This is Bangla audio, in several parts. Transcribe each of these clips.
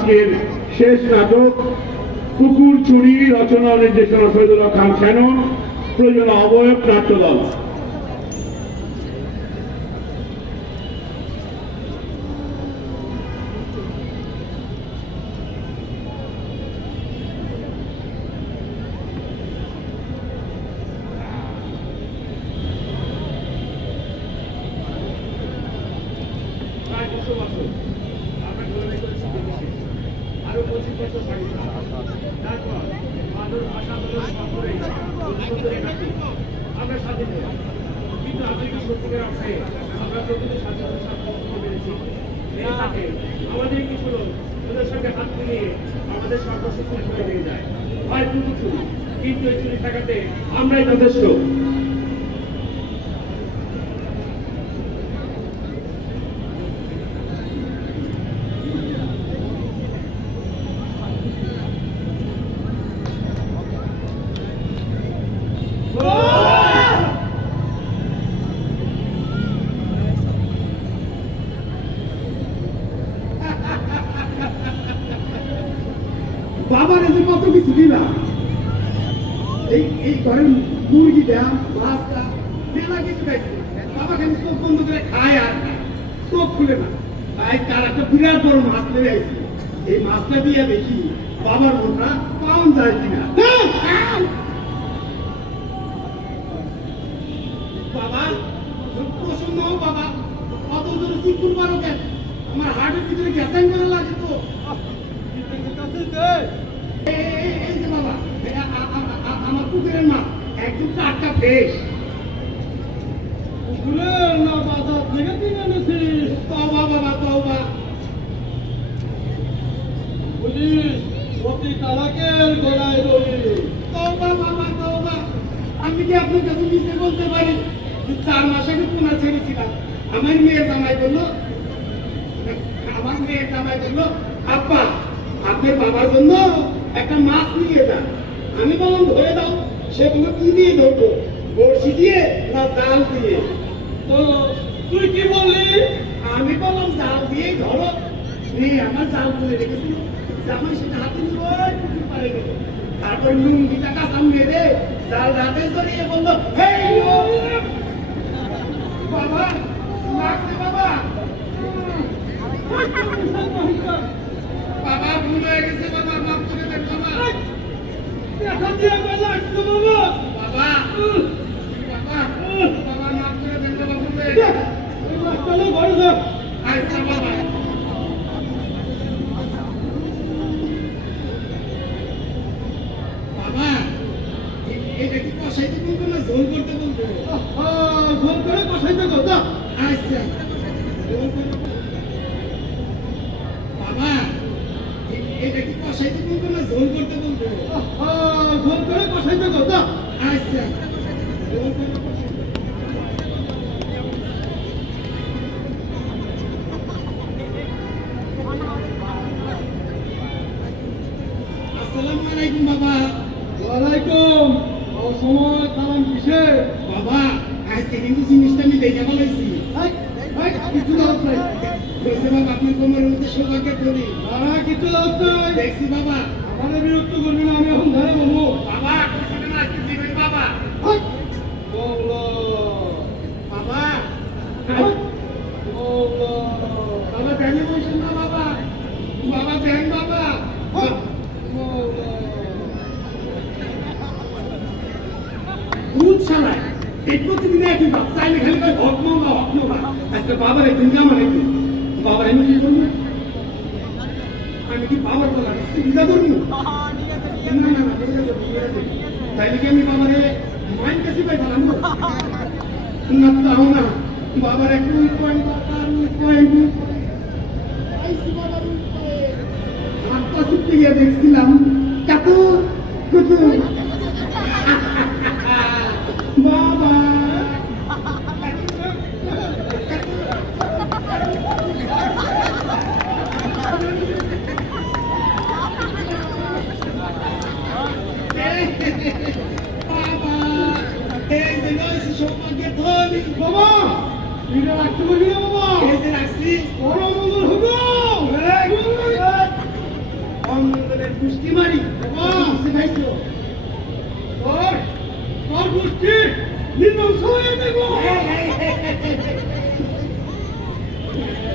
আজকের শেষ নাটক কুকুর চুরি রচনা নির্দেশনা শহীদুল্লাহ খান শ্যানন প্রয়োজন অবয়ব নাট্যদল আরও পঁচিশ বছর বাড়িয়ে তারপর মাদুর ভাষা হলো শহরে সুন্দরী ঘাটি আমরা স্বাধীন হলাম। কিন্তু আফ্রিকা সত্যিকার অর্থে আমরা প্রকৃত স্বাধীনতার সাথে পৌঁছতে পেরেছি এই থাকে আমাদের কিছু লোক ওদের সঙ্গে হাত মিলিয়ে আমাদের সর্বশক্তি করে দিয়ে যায় হয় পুরো কিন্তু এই চুরি ঠেকাতে আমরাই যথেষ্ট বাবার এসে কত কিছু দিলাম এই এই ঘরের মুরগি দাম মাছটা মেলা কিছু খাইছে বাবা খালি চোখ বন্ধ করে খায় আর খায়। চোখ খুলে না তাই তার একটা বিরাট বড় মাছ লেগে আইছে এই মাছটা দিয়ে দেখি বাবার মনটা পাউন যায় কিনা বাবা প্রসন্ন হও বাবা কত পারো কেন আমার হার্টের ভিতরে গ্যাসাইন করা লাগে তো। এই, যে বাবা, আমার পুকুরের মাছ একদম টাটকা ফ্রেশ পুকুরের না বাজার থেকে কিনে এনেছিস। তবা বাবা তবা পুলিশ অতি তালাকের গলায় রবি তবা বাবা তবা আমি কি আপনার কাছে মিশে বলতে পারি? চার মাস আগে পুনা ছেড়েছিলাম? আমার মেয়ে জামাই বলল আমার মেয়ে জামাই বলল আব্বা আপনার বাবার জন্য একটা মাছ নিয়ে যান আমি বললাম ধরে দাও, সে বলল কি দিয়ে ধরবো বড়শি দিয়ে না জাল দিয়ে। তো তুই কি বললি? আমি বললাম, জাল দিয়ে ধরো। মেয়ে আমার জাল তুলে রেখেছিল। জামাই সেটা হাতে নিয়ে ওই পুকুর পাড়ে গেল। তারপর লুঙ্গিটা কাঁচা মেরে জাল রাতে জড়িয়ে বলল ও! বাবা বাবা ভুল হয়ে গেছে বাবা মাফ করে করে দেন এটা কি কষাইতে বলব না, ঝোল করতে বলব? ঝোল করে কষাইতে কথা বাবা এটা কি কষাইতে বলব না ঝোল করতে বলব ঝোল করে কষাইতে কথা আচ্ছা ঝোল করে আসসালামু আলাইকুম বাবা। ওয়ালাইকুম। ও সময় কালাম কিসে বাবা আজকে কিন্তু জিনিসটা আমি দেখে ফেলাইছি কিছু দাও নাই বলছে কোমরের মধ্যে সৌভাগ্য করি। বাবা কিছু দাও নাই দেখছি বাবা আমাদের বিরক্ত করবি না আমি এখন ধরে বলব বাবা কিছু না আজকে দিবেন বাবা। বাবা। বাবা ব্যাংকে বসেন না বাবা। বাবা ব্যাংক বাবা। ভূত ছাড়ায় এই প্রতিদিন একই বাপ খালি ভগ্ন বা ভগ্ন বা। আজকে বাবার একদিন আমার একদিন। বাবা আমি কি করব আমি কি বাবার বলা সুবিধা করব না না না বুঝে যাব, বুঝে যাব। তাইলে কি আমি বাবারে মাইন্ড কাছে পাই পেলাম না তাও না। বাবার এক পয়েন্ট পয়েন্ট পা চুপতে গিয়ে দেখছিলাম। কাকু কুকু বাবা বাবা এই যে নয়সি সৌভাগ্যের ধনী বাবা এটা রাখতে পারবি হয়ে দেবো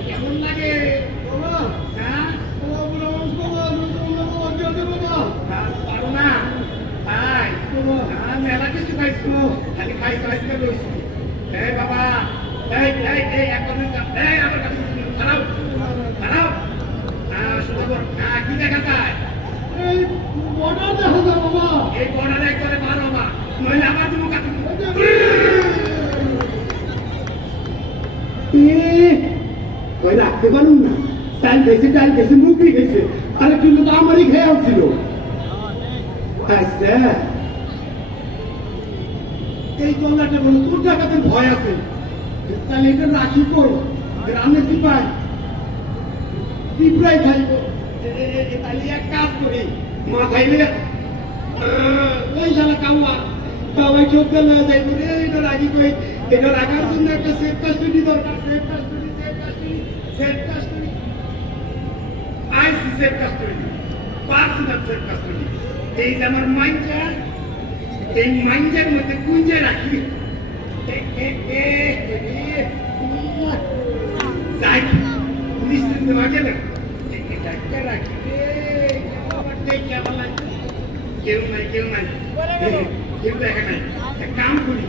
কেমন লাগে বাবা হ্যাঁ হ্যাঁ মেলা কিছু খাইছো খালি খাইছো খাইছো রয়েছি এই বাবা এই এই এই এক এই আমার কাছে খারাপ খারাপ শুধু কি দেখা যায় এই বর্ডার দেখা যায় বাবা। এই বর্ডারে একবারে মারো মা নইলে আমার তুমি কাছে ওই রাখতে পারুন না। চাল গেছে ডাল গেছে মুখি গেছে। আরে কিন্তু তো আমারই খেয়ে ছিল। আচ্ছা এই গঙ্গাটা বলে তোর জায়গাতে ভয় আছে। তাহলে এটা রাখি করো গ্রামে কি পাই খাইব। তাহলে এক কাজ করি মা খাইলে ওই শালা কাউয়া কাউয়াই চোখ গেলে যাইব রে এটা রাখি কই এটা রাখার জন্য একটা সেফ কাস্টডি দরকার safe custody safe custody safe custody আইসি safe custody personal safe custody এই যে আমার মাইন্ডটা এই মাইন্ডের মধ্যে গুঞ্জে রাখি নিশ্চিন্ত ভাগে না এটাকে রাখি। কেউ নাই কেউ নাই কেউ দেখে নাই কাম করি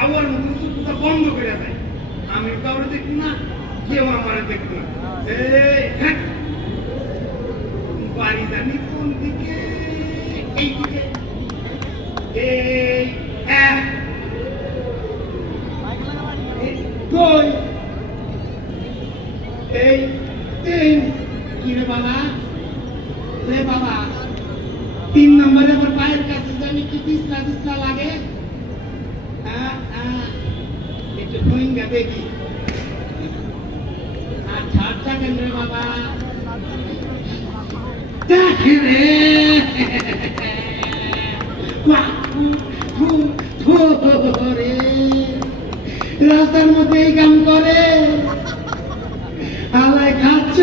আবার চুপটা বন্ধ করে দেয় আমি কাউরে দেখব না কেউ আমার দেখব না। বাড়ি জানি কোন দিকে এই দিকে এই কি রে বাবা তিন নম্বরে আমার পায়ের কাছে জানি কি একটু গোয়িঙ্গা দেখি আর ঝাড় থাকেন রে বাবা দেখে রে। রাস্তার মধ্যে এই কাম করে। আলাই খাচ্ছ।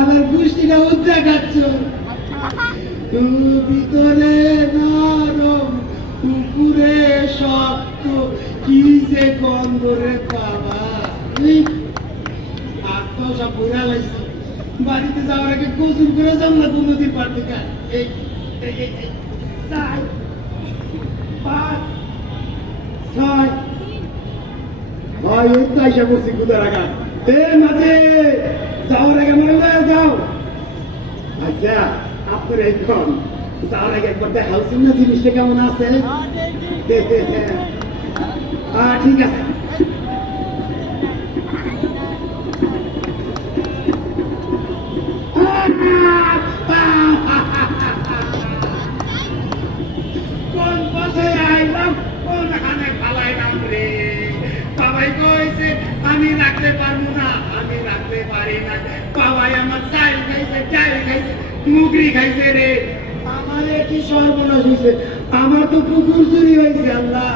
আবার পুষ্টিটা উদ্যা খাচ্ছ। ভিতরে নরম কুকুরে শক্ত, কি যে গন্ধ রে বাবা আর সব ঘুরা লাগছে। বাড়িতে যাওয়ার আগে কচুর করে যাম না দু নদীর পার থেকে চার পাঁচ ছয়। ভাই করছি মাঝে যাওয়ার আগে। যাও আচ্ছা আপনার এখন যাওয়ার আগে একবার দেখা উচিত না জিনিসটা কেমন আছে? হ্যাঁ ঠিক আছে। মুগরি খাইছে রে। আমার কি সর্বনাশ হয়েছে আমার তো পুকুর চুরি হয়েছে আল্লাহ।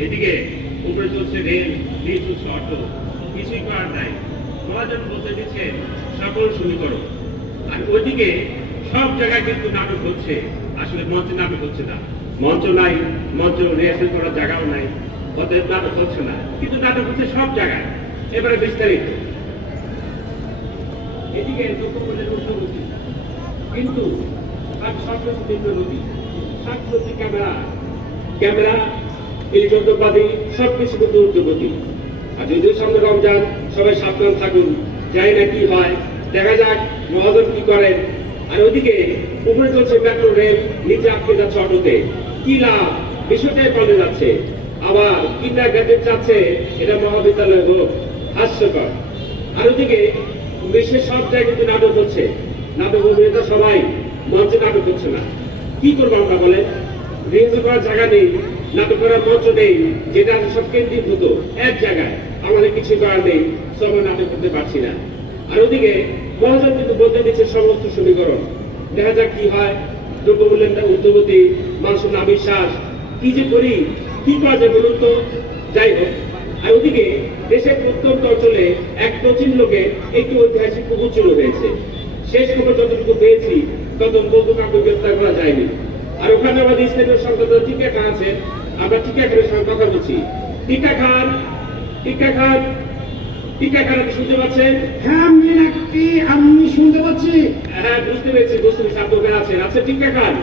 এদিকে উপরে চলছে রেল, নিচে চলছে অটো। কিছুই করার নাই। মহাজন বলতে দিচ্ছে সকল সমীকরণ আর ওইদিকে সব জায়গায় কিন্তু নাটক হচ্ছে। আসলে মঞ্চে নাটক হচ্ছে না। মঞ্চ নাই, মঞ্চ রিহার্সেল করার জায়গাও নাই। অতএব নাটক হচ্ছে না। কিন্তু নাটক হচ্ছে সব জায়গায়। এবারে বিস্তারিত। এদিকে দ্রব্যমূল্যের ঊর্ধ্বগতি কিন্তু আর সবকিছু নদী সাতটি ক্যামেরা। ক্যামেরা এই যন্ত্রপাতি সবকিছু কিন্তু ঊর্ধ্বগতি আর যদিও সামনে রমজান, সবাই সাবধান থাকুন, জানি না কি হয়। দেখা যাক মহাজন কি করেন। আর ওদিকে উপরে চলছে মেট্রো রেল নিচে আটকে যাচ্ছে অটোতে। কি লাভ? বিষয়টাই পাল্টে যাচ্ছে। আবার কিনা গ্যাজেট চাচ্ছে এটা মহাবিদ্যালয় হোক, হাস্যকর। আর ওদিকে দেশের সব জায়গায় কিন্তু নাটক হচ্ছে। নাটক অভিনেতা সবাই মঞ্চে নাটক করছে না। কি করব আমরা বলে রিহার্সাল করার জায়গা নেই। নাটক করার মঞ্চ নেই, যেটা সব কেন্দ্রীভূত এক জায়গায়। আমাদের কিছু করার নেই সো আমরা নাটক করতে পারছি না। আর ওদিকে মহাজন কিন্তু বদলে দিচ্ছে সমস্ত সমীকরণ। দেখা যাক কি হয়। দ্রব্যমূল্যের ঊর্ধ্বগতি মানুষের নাবিশ্বাস কি যে করি, কি করা যায় বলুন তো? যাই হোক, আর ওদিকে দেশের প্রত্যন্ত অঞ্চলে এক প্রাচীন লোকে একটি ঐতিহাসিক পুকুর চুরি হয়েছে। শেষ খবর যতটুকু পেয়েছি তত বন্ধু কাউকে গ্রেপ্তার করা যায়নি। আর ওখানে আমাদের স্থানীয় সংসদ টিকা খান আছেন আমরা টিকা খানের সঙ্গে কথা বলছি। টিকা খান টিকা খান টিকা খান আপনি শুনতে পাচ্ছেন? হ্যাঁ মীনাক্ষী আমি শুনতে পাচ্ছি। হ্যাঁ বুঝতে পেরেছি বুঝতে পেরেছি আপনি ওখানে আছেন। আচ্ছা টিকা খান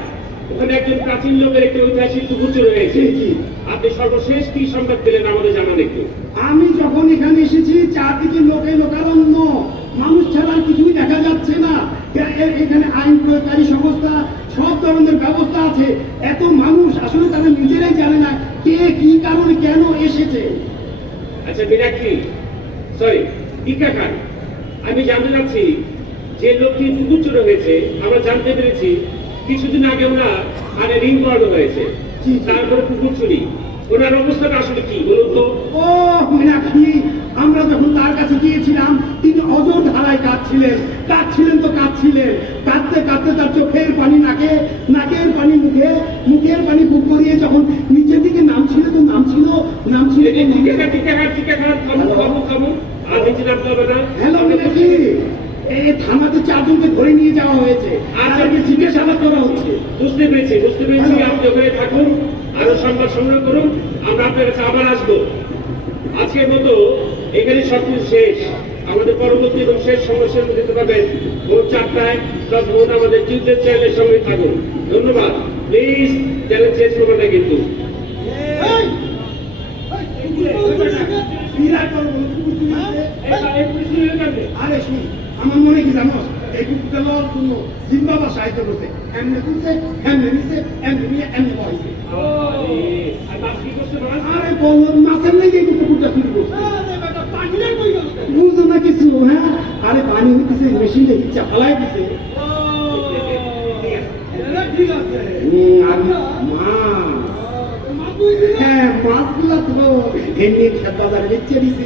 ওখানে একজন প্রাচীন লোকের একটি ঐতিহাসিক জি, জি। আপনি সর্বশেষ কি সংবাদ পেলেন আমাদের জানান একটু। আমি যখন এখানে এসেছি চারদিকে লোকে লোকারণ্য। মানুষ ছাড়া কিছুই দেখা যাচ্ছে না। এখানে আইন প্রয়োগকারী সংস্থা সব ধরনের ব্যবস্থা আছে। এত মানুষ আসলে তারা নিজেরাই জানে না কে কি কারণে কেন এসেছে। আচ্ছা মীনাক্ষী সরি টিকা খান। আমি জানতে চাচ্ছি যে লোকটি পুকুর চুরি হয়েছে আমরা জানতে পেরেছি কিছুদিন আগে ওনার মানে ঋণ করানো হয়েছে। তারপরে পুকুর চুরি। ওনার অবস্থাটা আসলে কি বলুন তো? ও মীনাক্ষী আমরা যখন তার কাছে গিয়েছিলাম তিনি অজর ধারায় কাঁদছিলেন। কাঁদছিলেন তো কাঁদছিলেন। কাঁদতে কাঁদতে তার চোখের পানি নাকে নাকের পানি মুখে মুখের পানি বুক করিয়ে যখন নিচের দিকে নামছিল তো নামছিল নামছিল হ্যালো। মীনাক্ষী। এই থানাতে চারজনকে ধরে নিয়ে যাওয়া হয়েছে। আর তাদেরকে জিজ্ঞাসাবাদ করা হচ্ছে। বুঝতে পেরেছি বুঝতে পেরেছি। আপনি ওখানে থাকুন আরও সংবাদ সংগ্রহ করুন। আমরা আপনার কাছে আবার আসব। আজকের মতো এখানে সবকিছু শেষ আমাদের পরবর্তী এবং শেষ সমস্যার মধ্যে দিতে পাবেন ভোর চারটায় প্লাস ভোট আমাদের যুদ্ধের চ্যানেলের সঙ্গে থাকুন ধন্যবাদ প্লিজ চ্যানেল চেঞ্জ করবেন না কিন্তু। আরে শুন আমার মনে কি জানো এই কুকুরটা লওয়ার জন্য জিম্বাবা সাহায্য করছে এমনি করছে এমনি নিছে এমনি নিয়ে এমনি বয়সে আর মাছের কুকুরটা চুরি করছে বুঝো না কিছু হ্যাঁ? আরে পানি হইতেছে মেশিন দেখি চাপালাই দিছে? হ্যাঁ মাছগুলা তো এমনি বাজারে বেচে দিছে।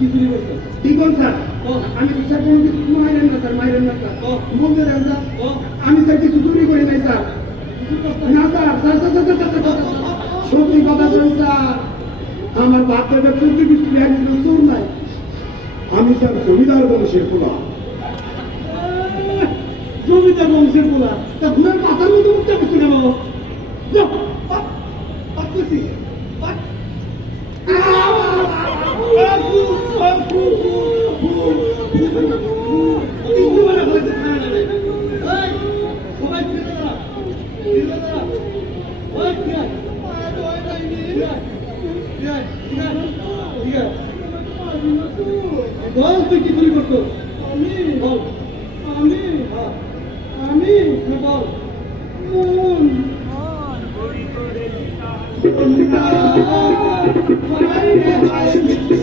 কি চুরি করছ কি কোন স্যার আমি তো স্যার কোনো কিছু মাইরেন না স্যার মাইরেন না স্যার বলতে দেন স্যার আমি স্যার কিছু চুরি করি নাই স্যার না sir sir sir sir sir, sir, সত্যি কথা বলেন স্যার আমার বাচ্চাটা চোদ্দ বৃষ্টি একজন চোর নাই আমি স্যার জমিদার বংশের পোলা জমিদার বংশের পোলা তা ঘুরের মাথার মধ্যে উঠতে পারছি কেন যাও, পাক, পাক করছি, পাক। কিন্তু বলে তুই কি চুরি করতো আমি বল আমি আমি বল মন সবাই ফিরে যাবি সবাই ফিরে যা আমার সাথে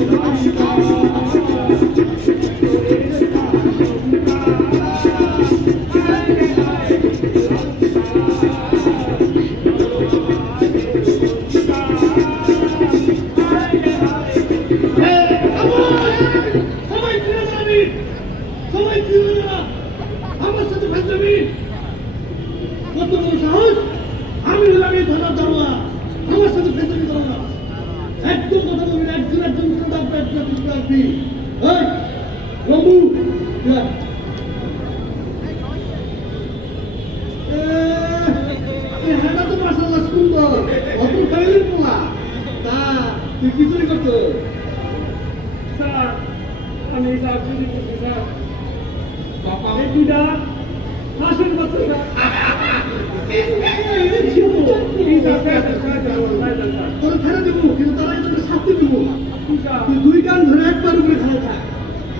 দুই কান ধরে একবার উপরে খাওয়া থাক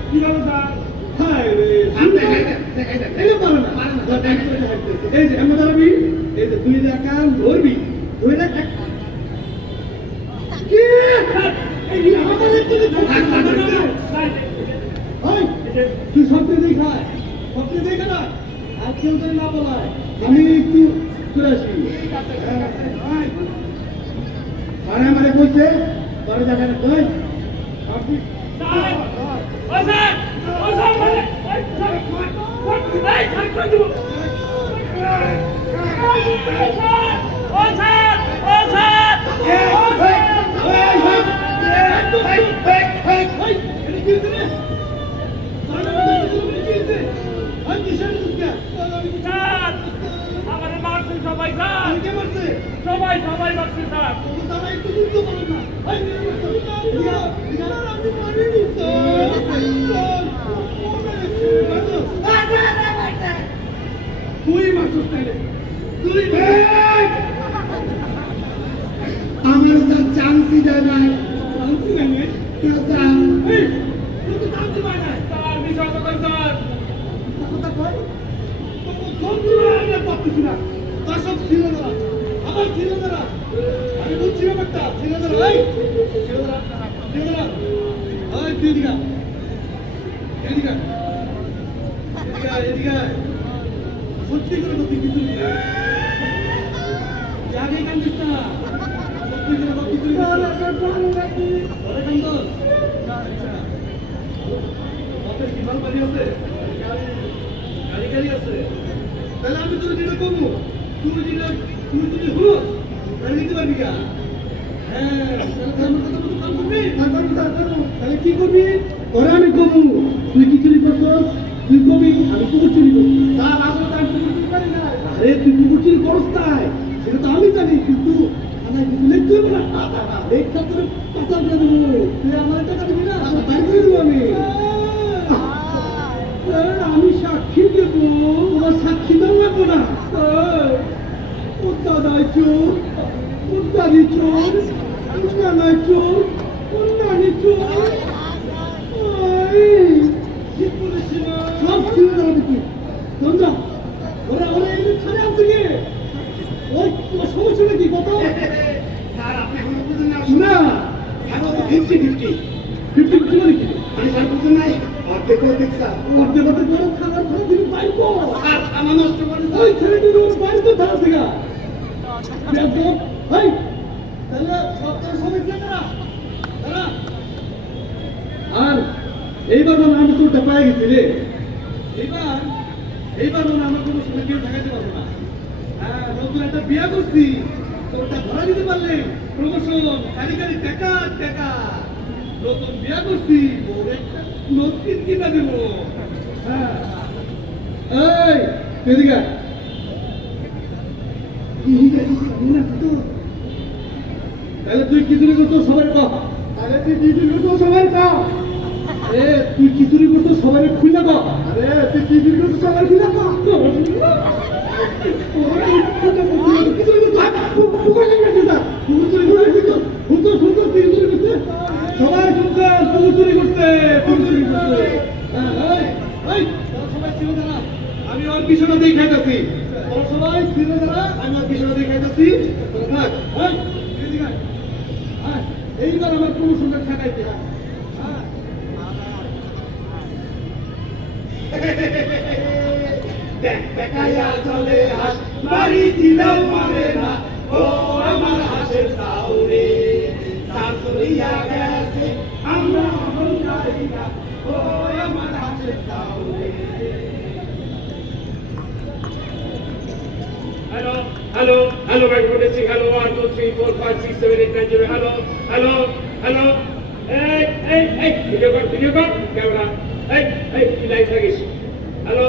কি হলো স্যার হায় এই যে এমন দাঁড়াবি এই যে দুই কান ধরবি ধরে এক কি আমাদের তুই সত্যি দেখা সত্যি দেখা না আর কেউ যদি না বলায় আমি একটু চলে আসি আরে আমারে বলছে দেখা না কই আপনি এদিকে। এদিকে। এদিকে সত্যি করে বলছি কিছু নেই জাগে কান্দিস না। সত্যি করে বলছি কিছু নেই ওরে কান্দস বাপের কি মাল বাড়ি আছে। গাড়ি গাড়ি আছে। তাহলে আমি তোর যেটা কমু। তুই যেটা তুই যদি হলো তাহলে দিতে পারবি কা তাহলে আমার কি করবি ওরে আমি কমু তুই কি চুরি আমি কুকুর চুরি করি না আরে তুই কুকুর চুরি তাই সেটা জানি কিন্তু আমার তোর দেবো তুই আমার টাকা দিবি না বাইর করে দেবো সাক্ষী দেব। তোমার সাক্ষী লাগবো না। উত্তাদায় চোর উত্তাদি চোর উন্নানায় চোর উন্নানি চোর? সব ছিল না ওরা ওরা ছাড়ে ওই কত? স্যার আপনি এখনও বুঝেন না না। এখন ফিফটি ফিফটি ফিফটি ফিফটি মানে কি স্যার বুঝেন নাই। অর্ধেক অর্ধেক স্যার। অর্ধেক অর্ধেক করে খাবার খাওয়া দিবি পাইবো স্যার আমার নষ্ট করে ওই ছেলেটির ওর বাড়িতে থাকা থেকে বেয়াদব এই তাহলে সপ্তাহ সময় কে তারা তারা আর তোরটা পাই গেছি রে। এইবার এইবার মনে আমার কোনো সময় কেউ দেখাতে পারব না। হ্যাঁ নতুন একটা বিয়া করছি। তোরটা ধরা দিতে পারলে প্রমোশন, কারি কারি, টাকা টাকা। নতুন বিয়া করছি নতুন কিনা দেবো। হ্যাঁ। তাহলে তুই খিচুড়ি করছ সবাই কহ আরে তুই খিচুড়ি করছ সবাই কহ তুই খিচুড়ি করছ সবাই খুলে কহ আরে তুই খিচুড়ি করছ সবাই খুলে কহ সবাই শুনছে তুমি চুরি করছে তুমি চুরি করছে হ্যাঁ, আমি ওর পিছনে খাইতেছি তোরা সবাই ছিল আমি ওর পিছনে আয়। হ্যাঁ, এইবার আমার প্রমোশনটা ঠেকাইতে হ্যাঁ হ্যাঁ দেখ দেখাইয়া চলে হাস বাড়ি দিলেও মানে না ও আমার হাসের তাওরে হ্যালো হ্যালো হ্যালো ব্যাক বলেছি hello one two three hello hello hello এই এই এই ভিডিও ভিডিও কর হ্যালো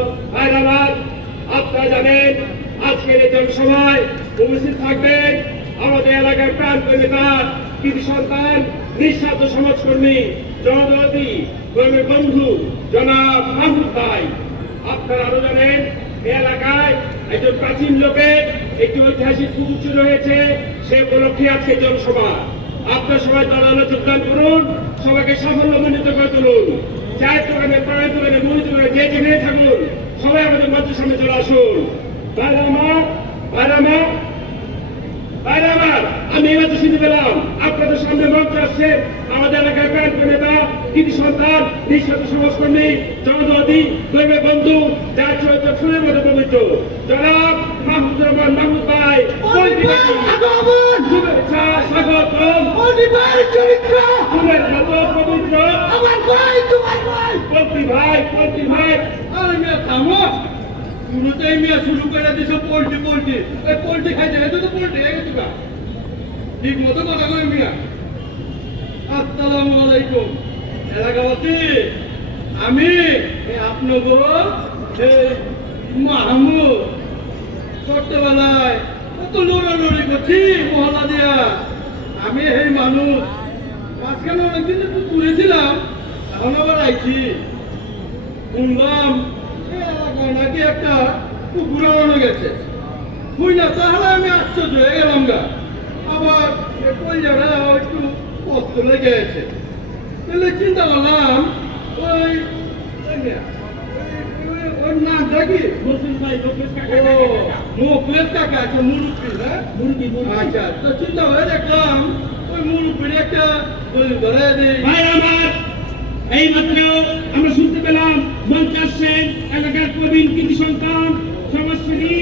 আরও জানেন, এই এলাকায় একজন প্রাচীন লোকের একটি ঐতিহাসিক পুকুর চুরি হয়েছে, সে উপলক্ষে আজকে জনসভা। আপনার সবাই দলালে যোগদান করুন, সবাইকে সাফল্য মণ্ডিত করে তুলুন। চায়ের দোকানে পায়ের দোকানে মুড়ি দোকানে যে যেখানে থাকুন, সবাই আমাদের মঞ্চের সামনে চলে আসুন। আমি এবার শুনতে পেলাম, আপনাদের সামনে মঞ্চ আসছে। আমাদের এলাকার প্রাণ নেতা কৃতি সন্তান, নিঃস্বার্থ সমাজকর্মী জনদী দৈবে বন্ধু, যার চরিত্র ফুলের মতো পবিত্র। জনাব মাহমুদ ভাই। শুভেচ্ছা স্বাগতম। চরিত্র। ফুলের মতো পবিত্র। আমার ভাই তোমার ভাই। পল্টি ভাই পল্টি ভাই। আরে মিয়া থামো। শুরুতেই মিয়া শুরু করে দিছো পোল্ট্রি পোল্ট্রি। ওই পোল্ট্রি খাইতে এত তো পোল্ট্রি হয়ে গেছে গা। ঠিক মতো কথা কই মিয়া। আসসালামু আলাইকুম। এলাকাবাসী আমি এই আপনাগো এই মাহমুদ। ছোট্টবেলায় কত লড়ালড়ি করছি মহল্লা দিয়া। আমি এই মানুষ। মাঝখানে অনেকদিন একটু ঘুরেছিলাম এখন আবার আইছি। শুনলাম নাকি একটা কুকুর আনানো গেছে। বুঝ না, তাহলে আমি আশ্চর্য হয়ে গেলাম গা। আবার একটু কষ্ট লেগে গেছে তাহলে চিন্তা করলাম, ওই নামটা কি লোকেশ কাকা আছে মুরুব্বি না? মুরগি আচ্ছা তো চিন্তা হয়ে দেখলাম ওই মুরুব্বির একটা ধরে ভাই আমার এই মাত্র আমরা শুনতে পেলাম মঞ্চ আসছেন এলাকার প্রবীণ কৃতি সন্তান সমাজসেবী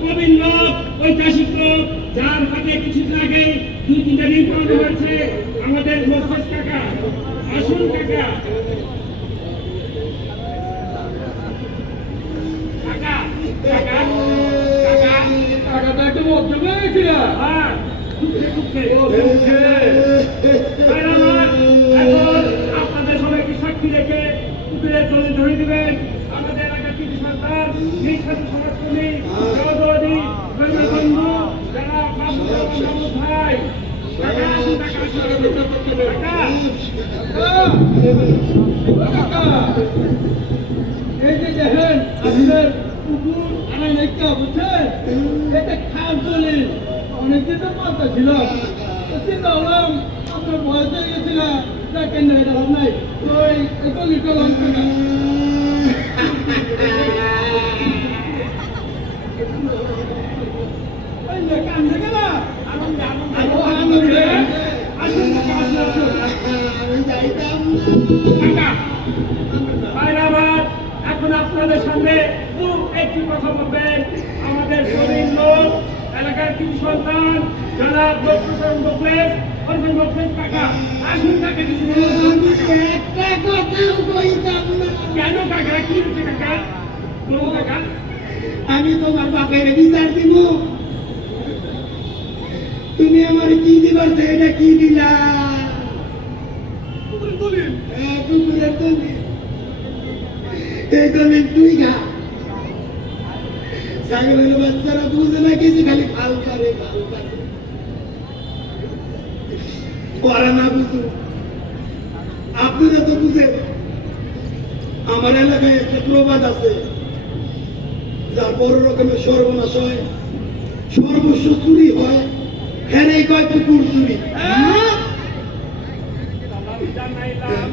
প্রবীণ লোক ঐতিহাসিক লোক যার হাতে কিছুদিন আগে দুই তিনটা ঋণ পাওয়া হয়েছে। আমাদের মোরফেজ কাকা আসুন কাকা কাকা কাকা কাকা টাকাটা একটু মধ্যে গেছিল হ্যাঁ দুঃখে দুঃখে এখন আপনাদের সবাইকে সাক্ষী রেখে উকিলের দলিল ধরে দিবেন আমাদের এলাকার কৃষি সন্তান নিঃস্বার্থ সমাজকর্মী সহযোগী বন্ধু যারা ভাই টাকা টাকা এই যে দেখেন আপনার কুকুর আনাই নাইকা বুঝছেন এটা খাস দলিল অনেকদিন তো পাতা ছিল তো চিন্তা হলাম আপনার বয়স হয়ে গেছিল দেখেন না এটা লাভ নাই তো এই এই দলিলটা লাভ টাকা এই যে কান্দে গেল আরও আনন্দে আসুন টাকা আসুন আসুন টাকা ভাইরা আমার এখন আপনাদের সামনে খুব একটি কথা বলবেন আমাদের শরীর লোক এলাকার কৃষি সন্তান যারা প্রশাসন বকলেন অর্জন আসুন কিছু কেন কাকা কি হচ্ছে কাকা? বলুন কাকা। আমি তোমার বাপের বিচার দিব। তুমি আমার কি দিবার এটা কি দিলা? হ্যাঁ, কুকুরের দলিল ছাগলের বাচ্চারা বুঝে না কিছু খালি করে পড়া না বুঝু আপনারা তো বুঝে আমার এলাকায় একটা প্রবাদ আছে যার বড় রকমের সর্বনাশ হয় সর্বস্ব চুরি হয় হ্যাঁ এই কয় কুকুর চুরি জানাইলাম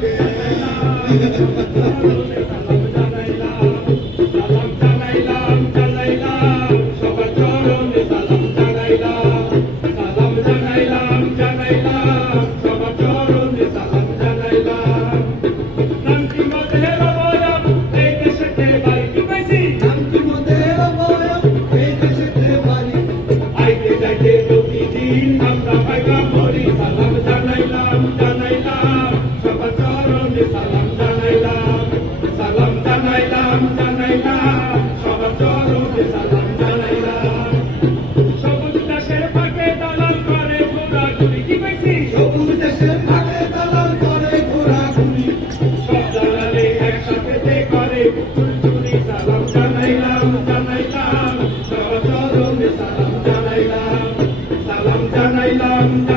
Amen.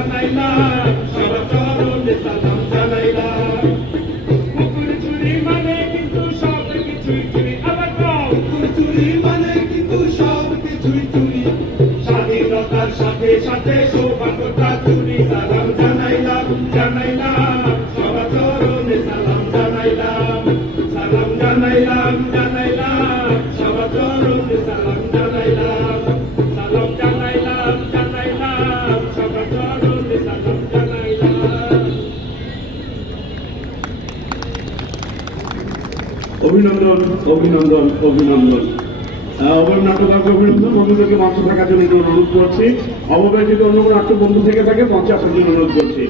অভিনন্দন অভিনন্দন। নাট্যকারকে অভিনন্দন। বন্ধুদেরকে মঞ্চে থাকার জন্য অনুরোধ করছি। যদি অন্য কোনো নাট্য বন্ধু থেকে থাকে, মঞ্চে আসার জন্য অনুরোধ করছি।